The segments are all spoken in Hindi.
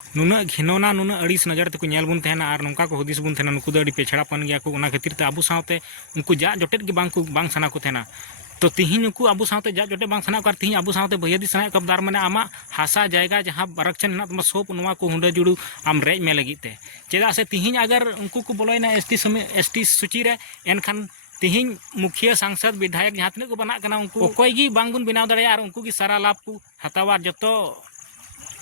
नुना घिनौना नुना अड़ीस नजर तक नेल बुन तहना और नौका को हुदिस बुन तहना नुकु दो अड़ी पेछड़ापन गया को उना खातिर ते आबू साथे उनको जा जोटेट के बांग सना को तहना तो तिहिन उनको आबू साथे जा जोटे बांग सना को तिहिन आबू साथे भैया दी सना कबदार माने आमा हासा जायगा जहां आरक्षण ना तमा सोप नुआ को हुंडा जुड़ू आम रेज में लगिते चेदा से तिहिन अगर उनको को बोलोइना एसटी सूची रे एनखान तिहिन मुखिया सांसद विधायक जहां तने को बना कना उनको कोई गी बांग बुन बनाव दड़े और उनको की सारा लाभ को हतावा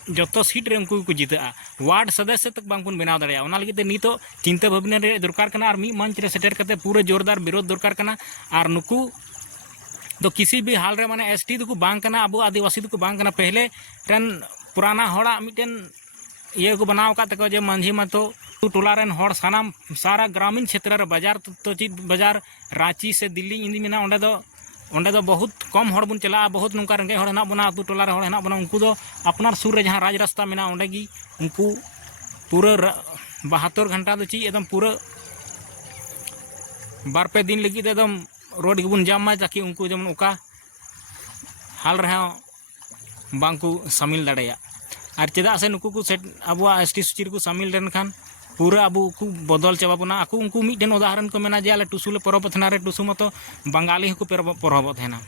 जो सीट रे उनको जीता वार्ड सदस्य तक बांगबन बनाव दाड़े ओना लगी नितो चिंता भावना रे दरकार कना और मी मंच रे सेटर करते पूरे जोरदार विरोध दरकार कना और नुकु तो किसी भी हाल रे माने एसटी को बांग कना अब आदिवासी को बांग कना पहले रन पुराना होड़ा मिटन ये को बनाव का तको जे मांझी मतो टोला रेन होड़ सानाम सारा ग्रामीण क्षेत्र रे बाजार तो चित बाजार रांची से दिल्ली इंदी मेना ओंडे दो बहुत कम हड़ बन चला बहुत नुका रेंगे हड़ हेना बना अतु टोला रे हड़ हेना बना उनको दो अपनार सुर रे जहां राज रास्ता मेना ओंडे गी उनको पूरा 72 घंटा दो ची एकदम पूरा बार पे दिन लगी एकदम रोड के बुन जाम मा ताकि उनको जेमन ओका हाल रहे बांको शामिल दाड़ेया और चेदा से नुकु को सेट अब एसटी सूची को शामिल रेन खान पूरा अब को बदल चाबा बना आकु उनको मिटन उदाहरण को मेना जे आले टुसुले परब थना रे टुसु मतो बंगाली को परब थेना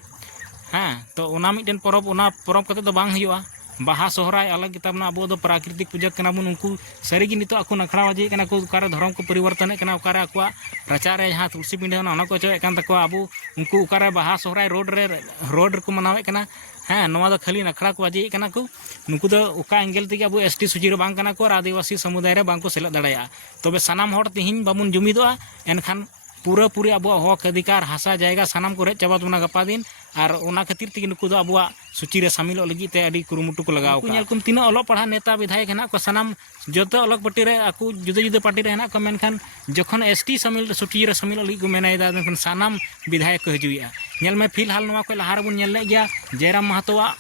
हाँ तो ओना मिटन परब कते तो बांग हुआ बाहा सोहराय अलग किताबना अब दो प्राकृतिक पूजा कना बुन उनको सरीगी नितो आकु नखड़ा वाजे कना को उकारे धर्म को परिवर्तन कना उकारे आकुआ रचारे जहां तुलसी पिंडे ना को चोए कान तको अब उनको उकारे बाहा सोहराय रोड को मनावे कना हाँ नवा खाली नखड़ा को वाजे कना को नुकु दो उका एंगल तेगे अब एसटी सूची रे बांग कना को आदिवासी समुदाय रे बांग को सेलेद दाड़ाया तबे सानाम हड़ तिहिन बाबुन जुमिदोआ एनखान पूरा अब हक अधिकार हासा जायगा सानाम को रेज चाबा बना गपा दिन और ओना खातिर तेगे नुकु दो अब सूची रे शामिल लगी ते अडी कुरुमुटु को लगाव का कुम तीना अलग पढ़ा नेता विधायक हेना को सानाम जतो अलग पार्टी रे आकु जुदे जुदे पार्टी रे हेना को मेनखान जखन एसटी शामिल सूची रे शामिल लगी को मेनायदा मेनखान सानाम विधायक को हजुया नेल में फिलहाल नवा को लहार बुन नेल ले गया जयराम महतोआ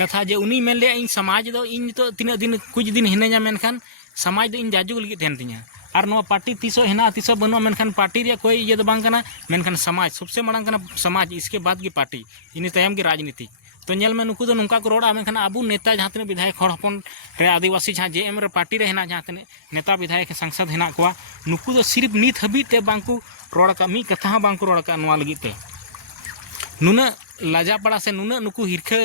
कथा जे उनी मेन ले इन समाज दो इन तो तीना दिन कुछ दिन हिनेजा मेनखान समाज दो इन जाजू लगी तेन तिया और नवा पार्टी तीसो हेना तीसो बनो मेनखान पार्टी रे कोई ये दो बांग कना मेनखान समाज सबसे मांग कना समाज इसके बाद की पार्टी इन तयम की राजनीति तो नेल में नुकु दो नुका को रोड़ा मेनखान आबू नेता जहां तने विधायक हड़ हपन रे आदिवासी जहां जेएम रे पार्टी रे हेना जहां तने नेता विधायक सांसद हेना कोआ नुकु दो सिर्फ नित हबी ते बांकु रोड़ का मी कथा बांकु रोड़ का नवा लगी ते नुना लाजा पड़ा से नुना नुकु हिरखे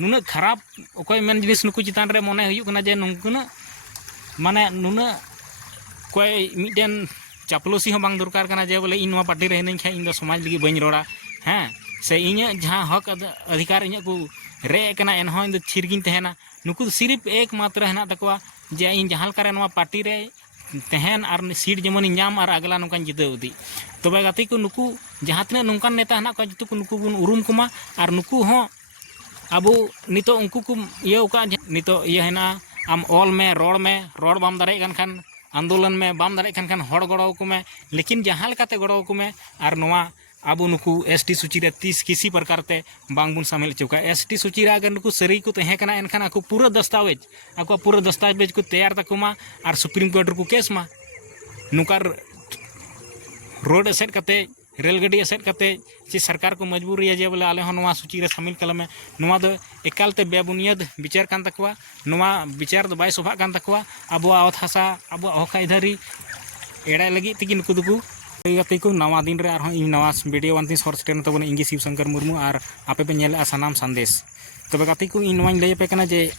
नुना खराब ओकोय मेन जिनिस नुकु चितान रे मने हुयु कना जे नुकुना माने नुना कोई मिटन चापलुसी हो बांग दरकार कना जे बोले इन नवा पार्टी रे हेनኝ खाय इन दो समाज लगी बኝ रोड़ा हैं से इन जहां हक अधिकार इन को रे कना एन हो इन छिरगिन तहना नुकु सिर्फ एकमात्र हेना तकवा जे इन जहां करे नवा पार्टी रे तहन और सीट जमन नाम और अगला नौकान जिते उदी तबे गाती को नुकु जहां तने नौकान नेता हेना को जितु को नुकु बुन उरुम कुमा और नुकु हो अब नितो उनको को ये उका नितो ये हेना आम ऑल में रोड बाम दारे खान आंदोलन में बाम दारे खान हड़ गड़ो को में लेकिन जहां लेकाते गड़ो को में और नवा अब नुकु एसटी सूची रे 30 किसी प्रकार ते बांगबुन शामिल चुका एसटी सूची रे अगर नुकु सरी को तहे कना एनखान आकु पूरा दस्तावेज को तैयार तकुमा और सुप्रीम कोर्ट को केस मा नुकार रोड एसेट कते रेलगाड़ी एसेट कते जे सरकार को मजबूरी है जे बोले आले हो नवा सूची रे शामिल कलमे नवा दो एकालते बेबुनियाद विचार कान तकवा नवा विचार दो बाय सभा कान तकवा अब आवत हासा अब हक इधरी एड़ा लगी तिकी नुकु दुकु गति को नवा दिन रे आर इन नवा वीडियो वानती सर स्टेन तबन इंगी शिवशंकर मुर्मू और आपे पे नेले सानाम संदेश तबे गति को इन नवाई लय पे कना जे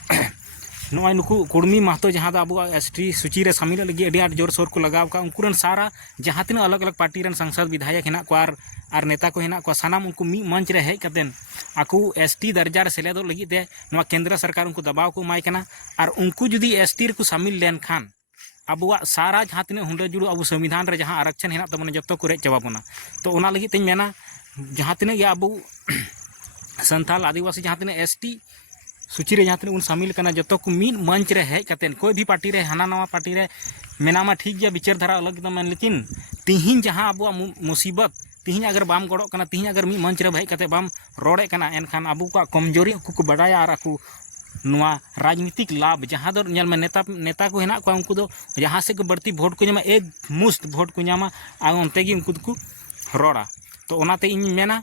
नोय नुकु कुड़मी महतो जहां दा अब एसटी सूची रे शामिल लगी अडी आट जोर सोर को लगाव का उनकुरन सारा जहां तीन अलग अलग पार्टी रन सांसद विधायक हेना को और नेता को हेना को सानाम उनको मी मंच रे हेज कतेन आकु एसटी दर्जा रे सेलेदो लगी ते नवा केंद्र सरकार उनको दबाव को माय कना और उनको जुदी एसटी रे को शामिल लेन खान अब सारा जहां तीन हुंडा जुड़ू अब संविधान रे जहां आरक्षण हेना तबन जतो को रे चाबा बना तो ओना लगी तेन मेना जहां तीन या अब संथाल आदिवासी जहां तीन एसटी सूची रे जहां तीन उन शामिल करना जतो को मीन मंच रे हेज कतेन कोई भी पार्टी रे हाना नवा पार्टी रे मेनामा ठीक गया विचार धारा अलग एकदम लेकिन तिहिन जहां अब मुसीबत तिहिन अगर बाम गड़ो कना तिहिन अगर मी मंच रे भाई कते बाम रोड़े कना एनखान अबू का कमजोरी को बड़ाया और आकु नुआ राजनीतिक लाभ जहां दो नेल में नेता को हेना को उनको दो जहां से को बढ़ती वोट को ᱧᱟᱢᱟ एक मुश्त वोट को ᱧᱟᱢᱟ आ उनते गी उनको को रोड़ा तो ओनाते इन मेना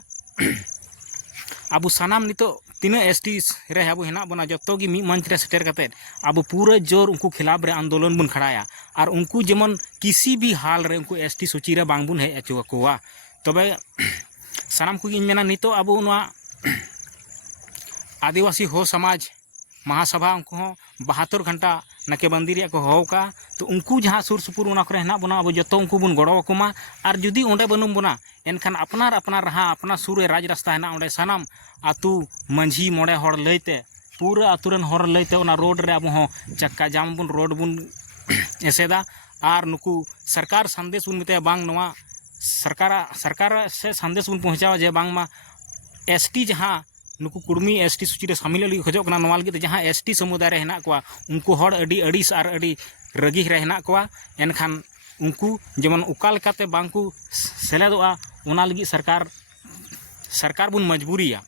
अब सानाम नितो तीना एसटी रे अब हेना बना जो की मी मंच रे सेटर कते अब पूरा जोर उनको खिलाफ रे आंदोलन बुन खड़ाया और उनको जेमन किसी भी हाल रे उनको एसटी सूची रे बांग बुन हे अचुआ कोवा तबे सानाम को इन मेना नितो अब आदिवासी हो समाज महासभा उनको 72 घंटा नाकेबंदी रे को होका तो उनको जहाँ सुर सुपुर उना करे हेना बना अब जो उनको बुन गड़ो को मा और जुदी ओंडे बनुम बना एनखान अपनार अपनार रहा अपना सुर राज रास्ता हेना ओंडे सानाम आतु मंझी मोड़े हर लैते पूरा आतुरन हर लैते ओना रोड रे अब हो चक्का जाम बुन रोड बुन एसेदा और नुकु सरकार संदेश बुन मिते बांग नवा सरकार से संदेश बुन पहुंचावा जे बांग मा एसटी जहाँ नुकु कुर्मी एसटी सूची रे शामिल लगी खोजो कना नवा लगी जहाँ एसटी समुदाय रे हेना कोआ उनको हर अडी अड़ीस और अडी रगी रे हेना कोआ एनखान उनको जेमन उका लेकाते बांकु सेलेदोआ ओना लगी सरकार बुन मजबूरिया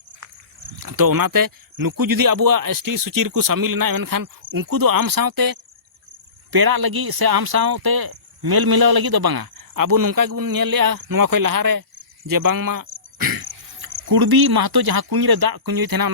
तो ओनाते नुकु जुदी अबुआ एसटी सूची रे को शामिल ना एनखान उनको दो आम सावते पेड़ा लगी से आम सावते मेल मिलाव लगी दो बांगा अब नुका गेबुन नेल लेआ नुवा खय लहारे जे बांगमा कुड़बी महतो जहाँ कुंज रे दाग कुंजुई थेना